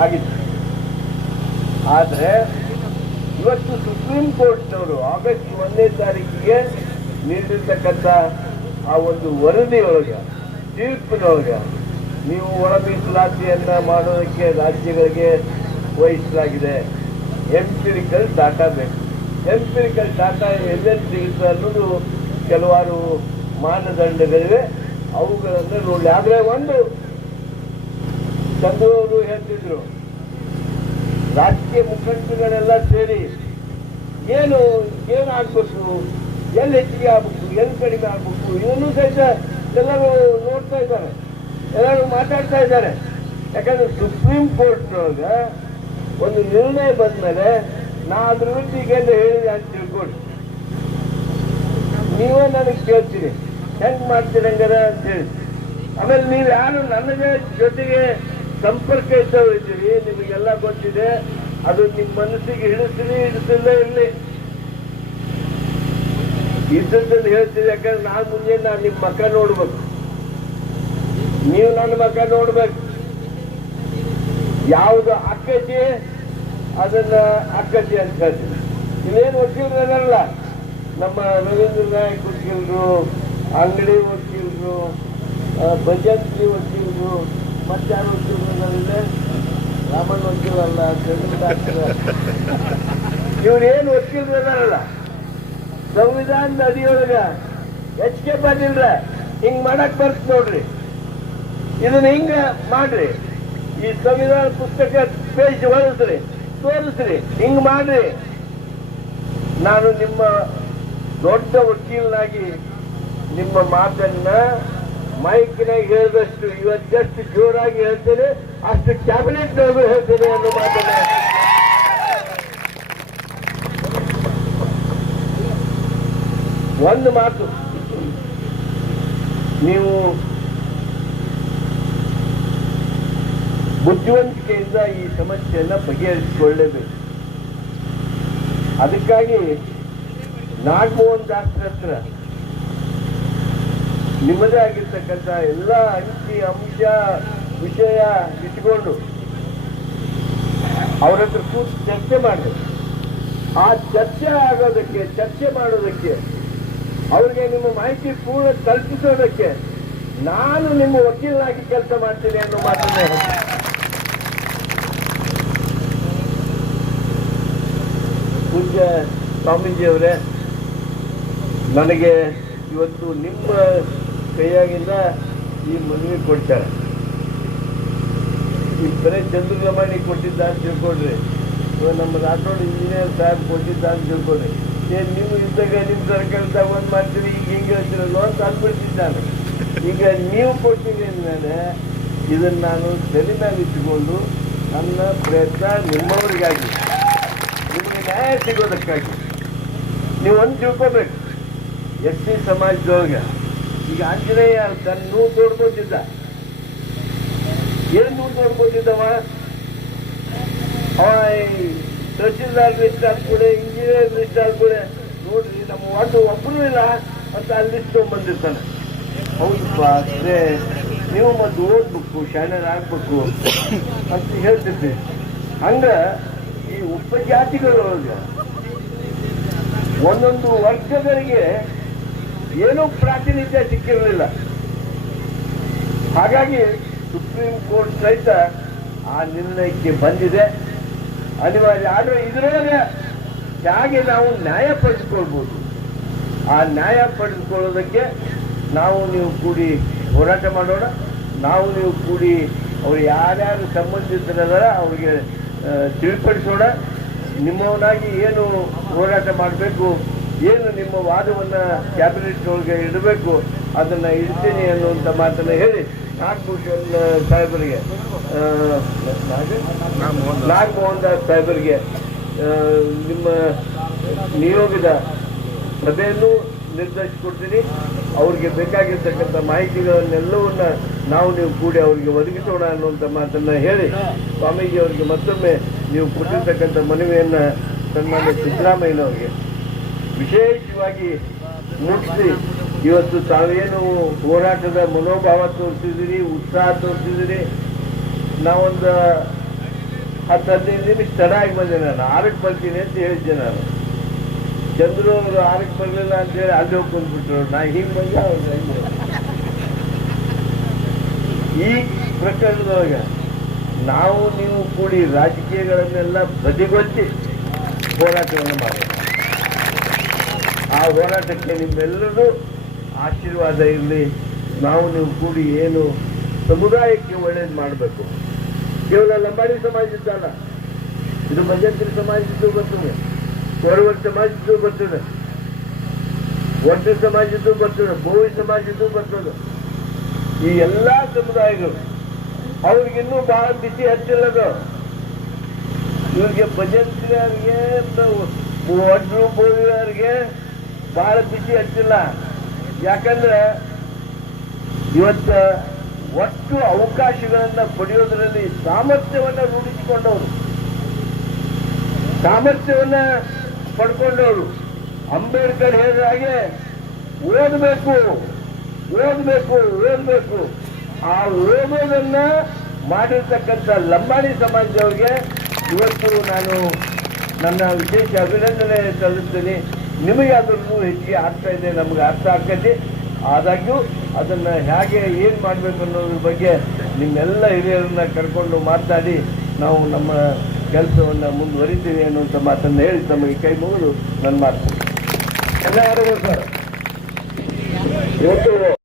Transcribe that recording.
ಆಗಿತ್ತು ಆದರೆ ಇವತ್ತು ಸುಪ್ರೀಂ ಕೋರ್ಟ್ನವರು ಆಗಸ್ಟ್ ಒಂದನೇ ತಾರೀಕಿಗೆ ನೀಡಿರ್ತಕ್ಕಂಥ ಆ ಒಂದು ವರದಿಯೊಳಗೆ, ತೀರ್ಪಿನೊಳಗೆ ನೀವು ಒಳ ಮೀಸಲಾತಿಯನ್ನ ಮಾಡೋದಕ್ಕೆ ರಾಜ್ಯಗಳಿಗೆ ವಹಿಸಲಾಗಿದೆ. ಎಂಪಿರಿಕಲ್ ಡಾಟಾ ಬೇಕು. ಎಂಪಿರಿಕಲ್ ಡಾಟಾ ಎಲ್ಲೆಲ್ಲಿ ಸಿಗುತ್ತೆ ಅನ್ನೋದು ಕೆಲವಾರು ಮಾನದಂಡಗಳಿವೆ. ಅವುಗಳನ್ನು ನೋಡಿ. ಆದರೆ ಒಂದು ಚಂದ್ರು ಅವರು ಹೇಳ್ತಿದ್ರು. ರಾಜಕೀಯ ಮುಖಂಡಗಳೆಲ್ಲ ಸೇರಿ, ಏನು ಏನು ಆಗ್ಬೇಕು? ಎಲ್ಲಿ ಹೆಚ್ಚಿಗೆ ಆಗ್ಬೇಕು? ಎಲ್ಲಿ ಕಡಿಮೆ ಆಗ್ಬೇಕು? ಇವನು ಸಹಿತ ಎಲ್ಲರೂ ನೋಡ್ತಾ ಇದ್ದಾರೆ. ಎಲ್ಲರೂ ಮಾತಾಡ್ತಾ ಇದ್ದಾರೆ. ಯಾಕಂದ್ರೆ ಸುಪ್ರೀಂ ಕೋರ್ಟ್ನೊಳಗ ಒಂದು ನಿರ್ಣಯ ಬಂದ್ಮೇಲೆ ನಾ ಅದ್ರ ವಿರುದ್ಧ ಹೇಳಿದೆ ಅಂತ ತಿಳ್ಕೊಡಿ ನೀವೇ ನನಗೆ ಕೇಳ್ತೀರಿ. ಹೆಂಗ್ ಮಾಡ್ತೀರಿ ಅಂತ ಹೇಳಿ. ಆಮೇಲೆ ನೀವು ಯಾರು ನನಗೆ ಜೊತೆಗೆ ಸಂಪರ್ಕ ಇದ್ದವ್ರು ಇದ್ದೀರಿ ನಿಮಗೆಲ್ಲ ಗೊತ್ತಿದೆ, ಅದು ನಿಮ್ಮ ಮನಸ್ಸಿಗೆ ಹಿಡಿಸಲಿ ಹಿಡಿಸಲೇ ಇರಲಿ. ಇದ್ದದ್ದನ್ನು ಹೇಳ್ತೀರಿ, ಯಾಕಂದ್ರೆ ನಾನು ಮುಂದೆ ನಾನು ನಿಮ್ಮ ಮಕ್ಕ ನೋಡ್ಬೇಕು. ನೀವು ನನ್ನ ಮಕ್ಕ ನೋಡ್ಬೇಕು. ಯಾವುದು ಅಕ್ಕಜಿ ಅದನ್ನ ಅಕ್ಕಜಿ ಅಂತ ಹೇಳ್ತೀವಿ ಇನ್ನೇನು ವಕೀಲರಲ್ಲ ನಮ್ಮ ರವೀಂದ್ರ ನಾಯಕ್ ವಕೀಲರು ಅಂಗಡಿ ವಕೀಲರು ಭಜಂತ್ರಿ ವಕೀಲರು ಮತ್ತಾರು ರಾಮನ್ ವಕೀಲ ಅಲ್ಲ ಇವ್ರು ಏನು ವಕೀಲರು ಇದಾರಲ್ಲ? ಸಂವಿಧಾನದ ಅಡಿಯೊಳಗ ಎಚ್ ಕೆ ಪಾಟೀಲ್ರ, ಹಿಂಗ್ ಮಾಡಕ್ ಬರ್ತ ನೋಡ್ರಿ. ಇದನ್ನ ಹಿಂಗ ಮಾಡ್ರಿ. ಈ ಸಂವಿಧಾನ ಪುಸ್ತಕ ಪೇಜ್ ಒಳಸ್ರಿ, ತೋರಿಸ್ರಿ, ಹಿಂಗ್ ಮಾಡ್ರಿ. ನಾನು ನಿಮ್ಮ ದೊಡ್ಡ ವಕೀಲನಾಗಿ ನಿಮ್ಮ ಮಾತನ್ನ ಮೈಕ್ನಾಗ ಹೇಳಿದಷ್ಟು ಇವತ್ತೆಷ್ಟು ಜೋರಾಗಿ ಹೇಳ್ತೇನೆ, ಅಷ್ಟು ಕ್ಯಾಬಿನೆಟ್ ಹೇಳ್ತೇನೆ ಅನ್ನೋ ಮಾತನ್ನ. ಒಂದು ಮಾತು. ನೀವು ಬುದ್ಧಿವಂತಿಕೆಯಿಂದ ಈ ಸಮಸ್ಯೆಯನ್ನ ಬಗೆಹರಿಸಿಕೊಳ್ಳಲೇಬೇಕು ಅದಕ್ಕಾಗಿ ನಾಗಮೋಹನ್ ದಾಸ್ರ ಹತ್ರ ನಿಮ್ಮದೇ ಆಗಿರ್ತಕ್ಕಂಥ ಎಲ್ಲ ಅಂಕಿ, ಅಂಶ, ವಿಷಯ ಇಟ್ಕೊಂಡು ಅವರ ಹತ್ರ ಕೂತು ಚರ್ಚೆ ಮಾಡಬೇಕು ಆ ಚರ್ಚೆ ಆಗೋದಕ್ಕೆ, ಚರ್ಚೆ ಮಾಡೋದಕ್ಕೆ ಅವ್ರಿಗೆ ನಿಮ್ಮ ಮಾಹಿತಿ ಪೂರ್ಣ ತಲುಪಿಸೋದಕ್ಕೆ ನಾನು ನಿಮ್ಮ ವಕೀಲನಾಗಿ ಕೆಲಸ ಮಾಡ್ತೀನಿ ಅನ್ನೋ ಮಾತನ್ನೇ. ಪೂಜ್ಯ ಸ್ವಾಮೀಜಿಯವರೇ, ನನಗೆ ಇವತ್ತು ನಿಮ್ಮ ಕೈಯಾಗಿಂದ ಈ ಮನವಿ ಕೊಡ್ತಾರೆ. ಈ ಬರೀ ಚಂದ್ರಲಮಾಣಿ ಕೊಟ್ಟಿದ್ದ ಅಂತ ತಿಳ್ಕೊಡ್ರಿ ಇವಾಗ ನಮ್ಮ ರಾಠೋಡ್ ಇಂಜಿನಿಯರ್ ಸಾಹೇಬ್ ಕೊಟ್ಟಿದ್ದ ಅಂತ ತಿಳ್ಕೊಡ್ರಿ ಏನ್ ನೀವು ಇದ್ದಾಗ ನಿಮ್ಮ ಕೆಲಸ ಒಂದು ಮಾಡ್ತೀರಿ, ಈಗ ಹಿಂಗೆ ಹೇಳ್ತಿರಲ್ಲ ಅಂತ ಅಂದ್ಬಿಡ್ತಿದ್ದ ನಾನು ಈಗ ನೀವು ಕೊಟ್ಟಿದ್ದೀರಿ ಅಂದಮೇಲೆ ಇದನ್ನು ನಾನು ಸರಿ ಮೇಲೆ ಇಟ್ಟುಕೊಂಡು ನನ್ನ ಪ್ರಯತ್ನ ನಿಮ್ಮವರಿಗಾಗಿ. ನಿಮಗೆ ನ್ಯಾಯ ಸಿಗೋದಕ್ಕಾಗಿ. ನೀವು ಒಂದು ತಿಳ್ಕೊಬೇಕು ಎಸ್ ಸಿ ಸಮಾಜದೊಳಗೆ. ಈಗ ಆಂಜನೇಯ ತನ್ನ ನೋವು ಏನ್ ನೋವು ತೋಡ್ಕೊತಿದ್ದವ ಅವ ತಹಸೀಲ್ದಾರ್ ಲಿಸ್ಟ್ ಹಾಕ್ಬಿಡೆ ಇಂಜಿನಿಯರ್ ಲಿಸ್ಟ್ ಹಾಕ್ಬಿಡೆ ನೋಡ್ರಿ, ನಮ್ಮ ಒಂದು ಒಬ್ಬರು ಇಲ್ಲ, ಅಂತ ಅಲ್ಲಿ ಬಂದಿರ್ತಾನೆ. ಹೌದಪ್ಪ ಅಂದ್ರೆ ನೀವು ಮತ್ತೆ ಓದ್ಬೇಕು, ಶಾಣರ್ ಆಗ್ಬೇಕು ಅಂತ ಹೇಳ್ತಿದ್ದೆ. ಹಂಗ ಈ ಉಪಜಾತಿಗಳೊಳಗೆ ಒಂದೊಂದು ವರ್ಗಗಳಿಗೆ ಏನೂ ಪ್ರಾತಿನಿಧ್ಯ ಸಿಕ್ಕಿರಲಿಲ್ಲ. ಹಾಗಾಗಿ ಸುಪ್ರೀಂ ಕೋರ್ಟ್ ಸಹಿತ ಆ ನಿರ್ಣಯಕ್ಕೆ ಬಂದಿದೆ. ಅನಿವಾರ್ಯ. ಆದರೆ ಇದರೊಳಗೆ ಹೇಗೆ ನಾವು ನ್ಯಾಯ ಪಡೆದುಕೊಳ್ಬೋದು? ಆ ನ್ಯಾಯ ಪಡೆದುಕೊಳ್ಳೋದಕ್ಕೆ ನಾವು ನೀವು ಕೂಡಿ ಹೋರಾಟ ಮಾಡೋಣ. ನಾವು ನೀವು ಕೂಡಿ ಅವ್ರು ಯಾರ್ಯಾರು ಸಂಬಂಧಿತರದಾರ ಅವರಿಗೆ ತಿಳಿಪಡಿಸೋಣ. ನಿಮ್ಮವನಾಗಿ ಏನು ಹೋರಾಟ ಮಾಡಬೇಕು ಏನು ನಿಮ್ಮ ವಾದವನ್ನ ಕ್ಯಾಬಿನೆಟ್ ಒಳಗೆ ಇಡಬೇಕು ಅದನ್ನ ಇಡ್ತೀನಿ ಅನ್ನುವಂಥ ಮಾತನ್ನ ಹೇಳಿ. ನಾಗಭೂಷಣ್ ಸಾಹೇಬರಿಗೆ. ನಾಗಮೋಹನ್ ದಾಸ್ ಸಾಹೇಬರಿಗೆ ನಿಮ್ಮ ನಿಯೋಗದ ಸಭೆಯನ್ನು ನಿರ್ಧರಿಸಿಕೊಡ್ತೀನಿ. ಅವ್ರಿಗೆ ಬೇಕಾಗಿರ್ತಕ್ಕಂಥ ಮಾಹಿತಿಗಳನ್ನೆಲ್ಲವನ್ನ ನಾವು ನೀವು ಕೂಡಿ ಅವರಿಗೆ ಒದಗಿಸೋಣ ಅನ್ನುವಂಥ ಮಾತನ್ನ ಹೇಳಿ. ಸ್ವಾಮೀಜಿ ಅವರಿಗೆ ಮತ್ತೊಮ್ಮೆ ನೀವು ಕೊಟ್ಟಿರ್ತಕ್ಕಂಥ ಮನವಿಯನ್ನ ಸನ್ಮಾನ್ಯ ಸಿದ್ದರಾಮಯ್ಯನವರಿಗೆ ವಿಶೇಷವಾಗಿ ಮುಗಿಸಿ ಇವತ್ತು ತಾವೇನು ಹೋರಾಟದ ಮನೋಭಾವ ತೋರಿಸಿದಿರಿ, ಉತ್ಸಾಹ ತೋರಿಸಿದಿರಿ? ನಾವೊಂದು ಹತ್ತು ಹದಿನೈದು ನಿಮಿಷ ತಡ ಆಗಿ ಬಂದೆ ನಾನು. ಆರಕ್ಕೆ ಬರ್ತೀನಿ ಅಂತ ಹೇಳಿದ್ದೆ ನಾನು. ಚಂದ್ರು ಅವರು ಆರಕ್ಕೆ ಬರಲಿಲ್ಲ ಅಂತ ಹೇಳಿ ಅಲ್ಲಿ ಹೋಗಿ ನಾ ಹಿಂಗೆ ಬಂದೆ. ಈ ಪ್ರಕರಣದೊಳಗೆ ನಾವು, ನೀವು ಕೂಡಿ ರಾಜಕೀಯಗಳನ್ನೆಲ್ಲ ಬದಿಗೊತ್ತಿ ಹೋರಾಟವನ್ನು ಮಾಡೋಣ ಆ ಹೋರಾಟಕ್ಕೆ ನಿಮ್ಮೆಲ್ಲರೂ ಆಶೀರ್ವಾದ ಇರಲಿ. ನಾವು ನೀವು ಕೂಡಿ ಏನು ಸಮುದಾಯಕ್ಕೆ ಒಳ್ಳೇದು ಮಾಡಬೇಕು. ಕೇವಲ ಲಂಬಾಡಿ ಸಮಾಜದ್ದಲ್ಲ ಇದು ಭಜಂತ್ರಿ ಸಮಾಜದ್ದು ಬರ್ತದೆ. ಕೋರವರ್ ಸಮಾಜದ್ದು ಬರ್ತದೆ. ಒಟ್ಟು ಸಮಾಜದ್ದು ಬರ್ತದೆ, ಬೋವಿ ಸಮಾಜದ್ದು ಬರ್ತದೆ. ಈ ಎಲ್ಲ ಸಮುದಾಯಗಳು ಅವ್ರಿಗಿನ್ನೂ ಬಹಳ ಬಿಸಿ ಹಚ್ಚಿಲ್ಲದು ಇವ್ರಿಗೆ ಭಜಂತ್ರಿಯವರಿಗೆ ಒಡ್ರು ಬೋವಿಯವ್ರಿಗೆ ಬಹಳ ಬಿಸಿ ಹಚ್ಚಿಲ್ಲ ಯಾಕಂದ್ರೆ ಇವತ್ತ ಒಟ್ಟು ಅವಕಾಶಗಳನ್ನ ಪಡೆಯೋದ್ರಲ್ಲಿ ಸಾಮರ್ಥ್ಯವನ್ನ ರೂಢಿಸಿಕೊಂಡವರು. ಸಾಮರ್ಥ್ಯವನ್ನ ಪಡ್ಕೊಂಡವರು. ಅಂಬೇಡ್ಕರ್ ಹೇಳಿದ ಹಾಗೆ, ಓದಬೇಕು ಓದಬೇಕು ಓದಬೇಕು. ಆ ಓದೋದನ್ನ ಮಾಡಿರ್ತಕ್ಕಂಥ ಲಂಬಾಣಿ ಸಮಾಜದವ್ರಿಗೆ ಇವತ್ತು ನಾನು ನನ್ನ ವಿಶೇಷ ಅಭಿನಂದನೆ ಸಲ್ಲಿಸ್ತೀನಿ. ನಿಮಗೆ ಅದನ್ನು ಹೆಚ್ಚಿಗೆ ಆಗ್ತಾ ಇದೆ ನಮ್ಗೆ ಅರ್ಥ ಆಗ್ತೈತಿ. ಆದಾಗ್ಯೂ ಅದನ್ನ ಹೇಗೆ ಏನ್ ಮಾಡ್ಬೇಕು ಅನ್ನೋದ್ರ ಬಗ್ಗೆ ನಿಮ್ಮೆಲ್ಲ ಹಿರಿಯರನ್ನ ಕರ್ಕೊಂಡು ಮಾತಾಡಿ ನಾವು ನಮ್ಮ ಕೆಲಸವನ್ನ ಮುಂದುವರಿತೀವಿ ಅನ್ನುವಂಥ ಮಾತನ್ನ ಹೇಳಿ ತಮಗೆ ಕೈ ಮುಗಿದು ನನ್ನ ಮಾತು ಎಲ್ಲ ಸರ್. ಇವತ್ತು